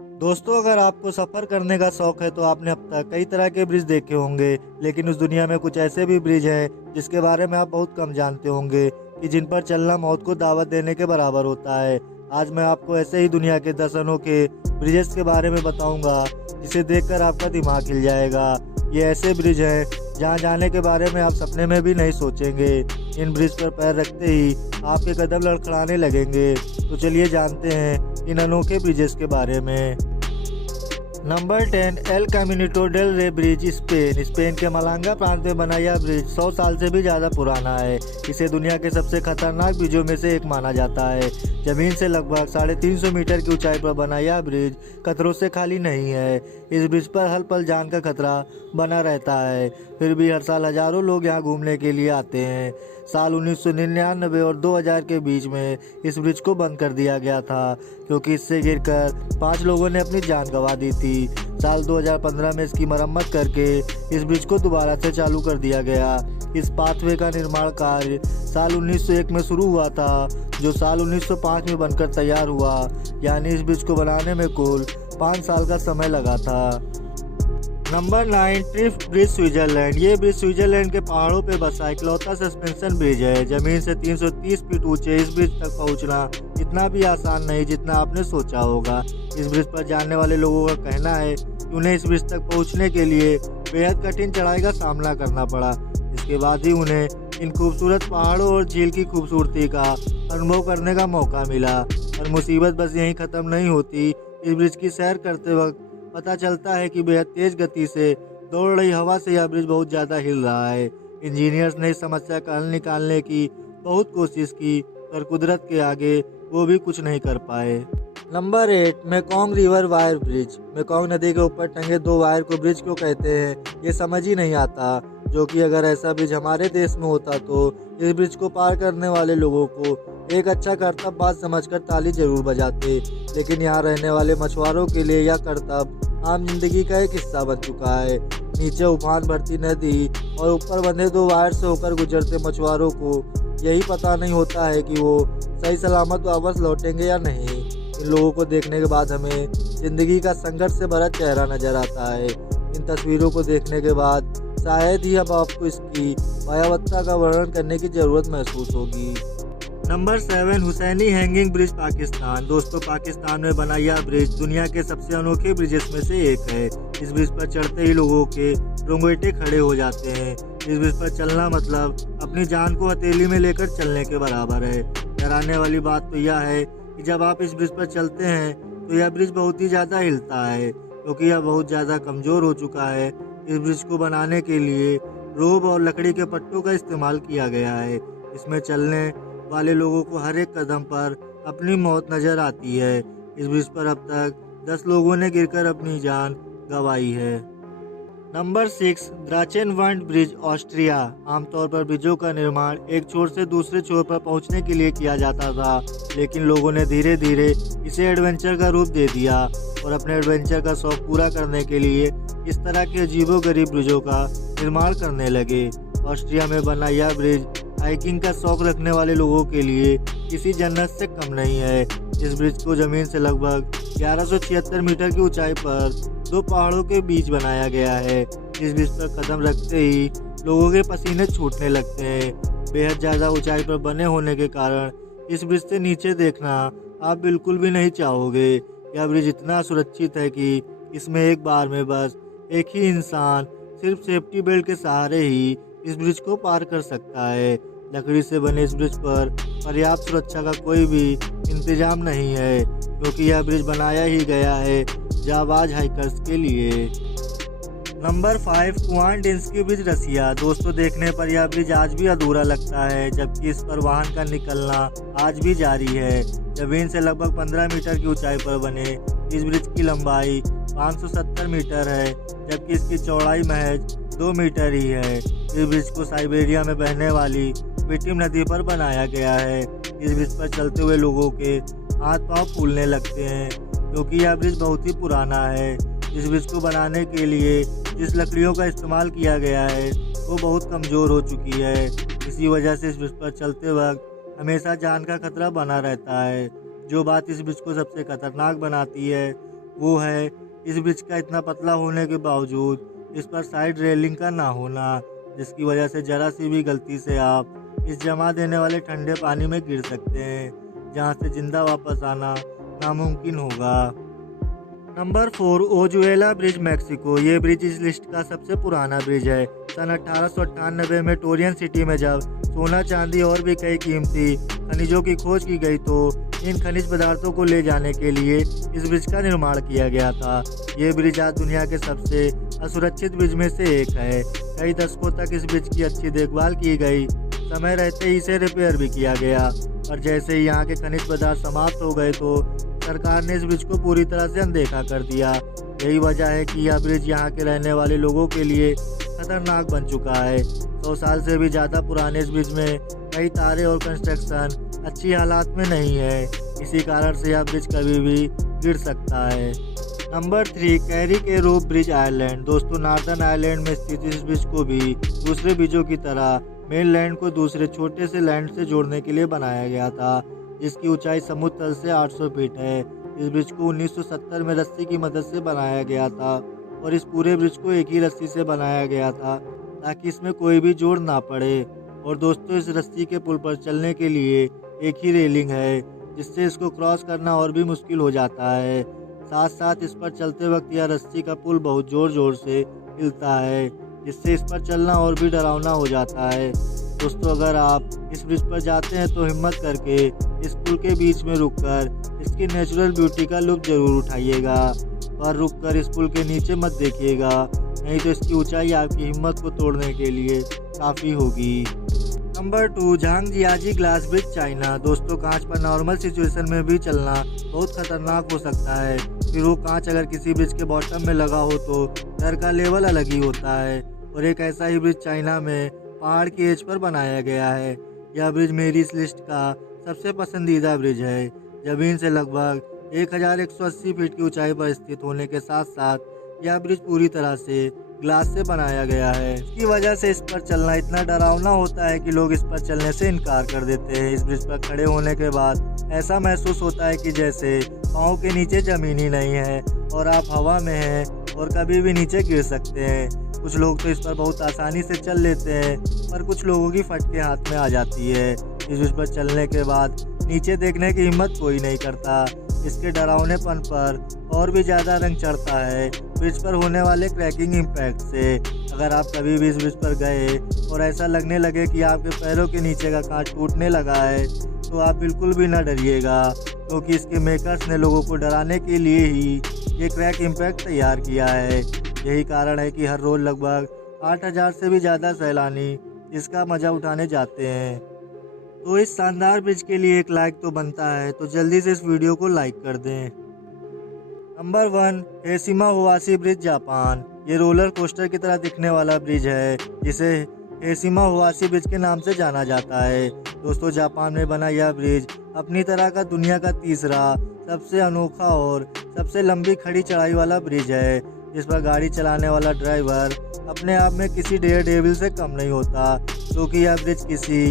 दोस्तों, अगर आपको सफ़र करने का शौक है तो आपने अब तक कई तरह के ब्रिज देखे होंगे। लेकिन उस दुनिया में कुछ ऐसे भी ब्रिज हैं जिसके बारे में आप बहुत कम जानते होंगे कि जिन पर चलना मौत को दावत देने के बराबर होता है। आज मैं आपको ऐसे ही दुनिया के 10 अनोखे ब्रिजेस के बारे में बताऊंगा जिसे देखकर आपका दिमाग हिल जाएगा। ये ऐसे ब्रिज हैं जहाँ जाने के बारे में आप सपने में भी नहीं सोचेंगे। इन ब्रिज पर पैर रखते ही आपके कदम लड़खड़ाने लगेंगे। तो चलिए जानते हैं इन अनोखे ब्रिजेस के बारे में। नंबर 10, एल कैमिनिटो डेल रे ब्रिज, स्पेन। स्पेन के मलांगा प्रांत में बना यह ब्रिज 100 साल से भी ज़्यादा पुराना है। इसे दुनिया के सबसे खतरनाक ब्रिजों में से एक माना जाता है। जमीन से लगभग 350 मीटर की ऊंचाई पर बना यह ब्रिज खतरों से खाली नहीं है। इस ब्रिज पर हर पल जान का खतरा बना रहता है। फिर भी हर साल हजारों लोग यहाँ घूमने के लिए आते हैं। साल 1999 और 2000 के बीच में इस ब्रिज को बंद कर दिया गया था क्योंकि इससे गिरकर 5 लोगों ने अपनी जान गंवा दी थी। साल 2015 में इसकी मरम्मत करके इस ब्रिज को दोबारा से चालू कर दिया गया। इस पाथवे का निर्माण कार्य साल 1901 में शुरू हुआ था, जो साल 1905 में बनकर तैयार हुआ। यानी इस ब्रिज को बनाने में कुल 5 साल का समय लगा था। Number 9, Trift bridge, Switzerland. ये ब्रिज स्विट्जरलैंड के पहाड़ों पे बसा इकलौता सस्पेंशन ब्रिज है। जमीन से 330 फीट ऊंचे इस ब्रिज तक पहुंचना इतना भी आसान नहीं जितना आपने सोचा होगा। इस ब्रिज पर जाने वाले लोगों का कहना है कि उन्हें इस ब्रिज तक पहुंचने के लिए बेहद कठिन चढ़ाई का सामना करना पड़ा। इसके बाद ही उन्हें इन खूबसूरत पहाड़ों और झील की खूबसूरती का अनुभव करने का मौका मिला। और मुसीबत बस यहीं ख़त्म नहीं होती। इस ब्रिज की सैर करते वक्त पता चलता है कि बेहद तेज गति से दौड़ रही हवा से यह ब्रिज बहुत ज़्यादा हिल रहा है। इंजीनियर्स ने इस समस्या का हल निकालने की बहुत कोशिश की, पर कुदरत के आगे वो भी कुछ नहीं कर पाए। Number 8, Mekong river wire bridge. Mekong नदी के ऊपर टंगे 2 वायर को ब्रिज क्यों कहते हैं, ये समझ ही नहीं आता। जो कि अगर ऐसा ब्रिज हमारे देश में होता तो इस ब्रिज को पार करने वाले लोगों को एक अच्छा करतब बात समझकर ताली जरूर बजाते। लेकिन यहाँ रहने वाले मछुआरों के लिए यह करतब आम जिंदगी का एक हिस्सा बन चुका है। नीचे उफान भरती नदी और ऊपर बंधे 2 वायर से होकर गुजरते मछुआरों को यही पता नहीं होता है कि वो सही सलामत वापस लौटेंगे या नहीं। इन लोगों को देखने के बाद हमें जिंदगी का संघर्ष से भरा चेहरा नजर आता है। इन तस्वीरों को देखने के बाद शायद ही अब आपको इसकी भयावहता का वर्णन करने की जरूरत महसूस होगी। Number 7, Hussaini hanging bridge, Pakistan. दोस्तों, पाकिस्तान में बना यह ब्रिज दुनिया के सबसे अनोखे ब्रिजेस में से एक है। इस ब्रिज पर चढ़ते ही लोगों के रोंगटे खड़े हो जाते हैं। इस ब्रिज पर चलना मतलब अपनी जान को हथेली में लेकर चलने के बराबर है। डराने वाली बात तो यह है कि जब आप इस ब्रिज पर चलते हैं तो यह ब्रिज बहुत ही ज़्यादा हिलता है क्योंकि यह बहुत ज़्यादा कमज़ोर हो चुका है। इस ब्रिज को बनाने के लिए रोब और लकड़ी के पट्टों का इस्तेमाल किया गया है। इसमें चलने वाले लोगों को हर एक कदम पर अपनी मौत नजर आती है। इस ब्रिज पर अब तक 10 लोगों ने गिरकर अपनी जान गंवाई है। Number 6, Drachenwand bridge, Austria. आमतौर पर ब्रिजों का निर्माण एक छोर से दूसरे छोर पर पहुंचने के लिए किया जाता था, लेकिन लोगों ने धीरे धीरे इसे एडवेंचर का रूप दे दिया और अपने एडवेंचर का शौक पूरा करने के लिए इस तरह के अजीबोगरीब ब्रिजों का निर्माण करने लगे। ऑस्ट्रिया में बना यह ब्रिज हाइकिंग का शौक रखने वाले लोगों के लिए किसी जन्नत से कम नहीं है। इस ब्रिज को जमीन से लगभग 1176 मीटर की ऊंचाई पर 2 पहाड़ों के बीच बनाया गया है। इस ब्रिज पर कदम रखते ही लोगों के पसीने छूटने लगते हैं। बेहद ज़्यादा ऊंचाई पर बने होने के कारण इस ब्रिज से नीचे देखना आप बिल्कुल भी नहीं चाहोगे। यह ब्रिज इतना सुरक्षित है कि इसमें एक बार में बस एक ही इंसान सिर्फ सेफ्टी बेल्ट के सहारे ही इस ब्रिज को पार कर सकता है। लकड़ी से बने इस ब्रिज पर पर्याप्त सुरक्षा का कोई भी इंतजाम नहीं है क्योंकि यह ब्रिज बनाया ही गया है जाबाज हाइकर्स के लिए। नंबर 5, कुआनडिन्स्की ब्रिज, रसिया। दोस्तों, देखने पर यह ब्रिज आज भी अधूरा लगता है, जबकि इस पर वाहन का निकलना आज भी जारी है। जमीन से लगभग 15 मीटर की ऊंचाई पर बने इस ब्रिज की लंबाई 570 मीटर है, जबकि इसकी चौड़ाई महज 2 मीटर ही है। इस ब्रिज को साइबेरिया में बहने वाली विटिम नदी पर बनाया गया है। इस ब्रिज पर चलते हुए लोगों के हाथ पांव फूलने लगते हैं क्योंकि यह ब्रिज बहुत ही पुराना है। इस ब्रिज को बनाने के लिए जिस लकड़ियों का इस्तेमाल किया गया है वो बहुत कमज़ोर हो चुकी है। इसी वजह से इस ब्रिज पर चलते वक्त हमेशा जान का खतरा बना रहता है। जो बात इस ब्रिज को सबसे खतरनाक बनाती है वो है इस ब्रिज का इतना पतला होने के बावजूद इस पर साइड रेलिंग का ना होना, जिसकी वजह से जरा सी भी गलती से आप इस जमा देने वाले ठंडे पानी में गिर सकते हैं, जहां से जिंदा वापस आना नामुमकिन होगा। Number 4, Ojuela bridge Mexico. ये ब्रिज इस लिस्ट का सबसे पुराना ब्रिज है। सन 1898 में टोरियन सिटी में जब सोना, चांदी और भी कई कीमती खनिजों की खोज की गई तो इन खनिज पदार्थों को ले जाने के लिए इस ब्रिज का निर्माण किया गया था। ये ब्रिज आज दुनिया के सबसे असुरक्षित ब्रिज में से एक है। कई दशकों तक इस ब्रिज की अच्छी देखभाल की गई, समय रहते ही इसे रिपेयर भी किया गया, और जैसे ही यहाँ के खनिज पदार्थ समाप्त हो गए तो सरकार ने इस ब्रिज को पूरी तरह से अनदेखा कर दिया। यही वजह है कि यह ब्रिज यहाँ के रहने वाले लोगों के लिए खतरनाक बन चुका है। 100 साल से भी ज़्यादा पुराने इस ब्रिज में कई तारे और कंस्ट्रक्शन अच्छी हालात में नहीं है। इसी कारण से यह ब्रिज कभी भी गिर सकता है। नंबर 3, कैरी के रोप ब्रिज आयरलैंड। दोस्तों, नॉर्दर्न आयरलैंड में स्थित इस ब्रिज को भी दूसरे ब्रिजों की तरह मेन लैंड को दूसरे छोटे से लैंड से जोड़ने के लिए बनाया गया था, जिसकी ऊंचाई समुद्र तल से 800 फीट है। इस ब्रिज को 1970 में रस्सी की मदद से बनाया गया था, और इस पूरे ब्रिज को एक ही रस्सी से बनाया गया था ताकि इसमें कोई भी जोड़ ना पड़े। और दोस्तों, इस रस्सी के पुल पर चलने के लिए एक ही रेलिंग है, जिससे इसको क्रॉस करना और भी मुश्किल हो जाता है। साथ साथ इस पर चलते वक्त यह रस्सी का पुल बहुत जोर जोर से हिलता है, जिससे इस पर चलना और भी डरावना हो जाता है। दोस्तों, अगर आप इस ब्रिज पर जाते हैं तो हिम्मत करके इस पुल के बीच में रुककर इसकी नेचुरल ब्यूटी का लुत्फ जरूर उठाइएगा, पर रुककर इस पुल के नीचे मत देखिएगा, नहीं तो इसकी ऊंचाई आपकी हिम्मत को तोड़ने के लिए काफ़ी होगी। Number 2, Zhangjiajie glass bridge China. दोस्तों, कांच पर नॉर्मल सिचुएशन में भी चलना बहुत खतरनाक हो सकता है। फिर वो कांच अगर किसी ब्रिज के बॉटम में लगा हो तो डर का लेवल अलग ही होता है। और एक ऐसा ही ब्रिज चाइना में पहाड़ की एज पर बनाया गया है। यह ब्रिज मेरी इस लिस्ट का सबसे पसंदीदा ब्रिज है। जमीन से लगभग 1180 फीट की ऊंचाई पर स्थित होने के साथ साथ यह ब्रिज पूरी तरह से ग्लास से बनाया गया है। इसकी वजह से इस पर चलना इतना डरावना होता है कि लोग इस पर चलने से इनकार कर देते हैं। इस ब्रिज पर खड़े होने के बाद ऐसा महसूस होता है कि जैसे पाँव के नीचे जमीन ही नहीं है और आप हवा में हैं और कभी भी नीचे गिर सकते हैं। कुछ लोग तो इस पर बहुत आसानी से चल लेते हैं, पर कुछ लोगों की फटके हाथ में आ जाती है। इस ब्रिज पर चलने के बाद नीचे देखने की हिम्मत कोई नहीं करता। इसके डरावनेपन पर और भी ज़्यादा रंग चढ़ता है ब्रिज पर होने वाले क्रैकिंग इम्पैक्ट से। अगर आप कभी भी इस ब्रिज पर गए और ऐसा लगने लगे कि आपके पैरों के नीचे का कांच टूटने लगा है तो आप बिल्कुल भी ना डरिएगा, क्योंकि इसके मेकर्स ने लोगों को डराने के लिए ही ये क्रैक इम्पैक्ट तैयार किया है। यही कारण है कि हर रोज लगभग 8000 से भी ज़्यादा सैलानी इसका मज़ा उठाने जाते हैं। तो इस शानदार ब्रिज के लिए एक लाइक तो बनता है, तो जल्दी से इस वीडियो को लाइक कर दें। Number 1, Eshima Ohashi bridge Japan. ये रोलर कोस्टर की तरह दिखने वाला ब्रिज है, जिसे हेशिमा होवाशी ब्रिज के नाम से जाना जाता है। दोस्तों, जापान में बना यह ब्रिज अपनी तरह का दुनिया का तीसरा सबसे अनोखा और सबसे लंबी खड़ी चढ़ाई वाला ब्रिज है, जिस पर गाड़ी चलाने वाला ड्राइवर अपने आप में किसी डेयर डेविल से कम नहीं होता, क्योंकि यह ब्रिज किसी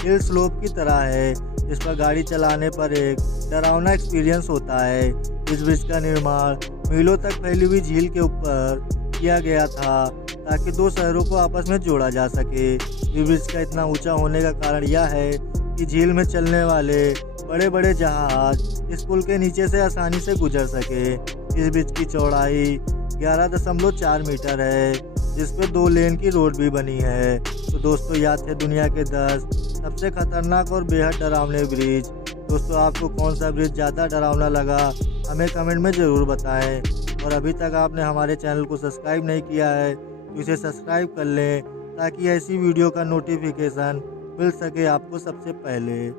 हिल स्लोप की तरह है, जिस पर गाड़ी चलाने पर एक डरावना एक्सपीरियंस होता है। इस ब्रिज का निर्माण मीलों तक फैली हुई झील के ऊपर किया गया था ताकि दो शहरों को आपस में जोड़ा जा सके। इस ब्रिज का इतना ऊंचा होने का कारण यह है कि झील में चलने वाले बड़े बड़े जहाज इस पुल के नीचे से आसानी से गुजर सके। इस ब्रिज की चौड़ाई 11.4 मीटर है, जिस पे 2 लेन की रोड भी बनी है। तो दोस्तों, याद थे दुनिया के 10 सबसे खतरनाक और बेहद डरावने ब्रिज। दोस्तों, आपको कौन सा ब्रिज ज़्यादा डरावना लगा हमें कमेंट में ज़रूर बताएं। और अभी तक आपने हमारे चैनल को सब्सक्राइब नहीं किया है तो इसे सब्सक्राइब कर लें, ताकि ऐसी वीडियो का नोटिफिकेशन मिल सके आपको सबसे पहले।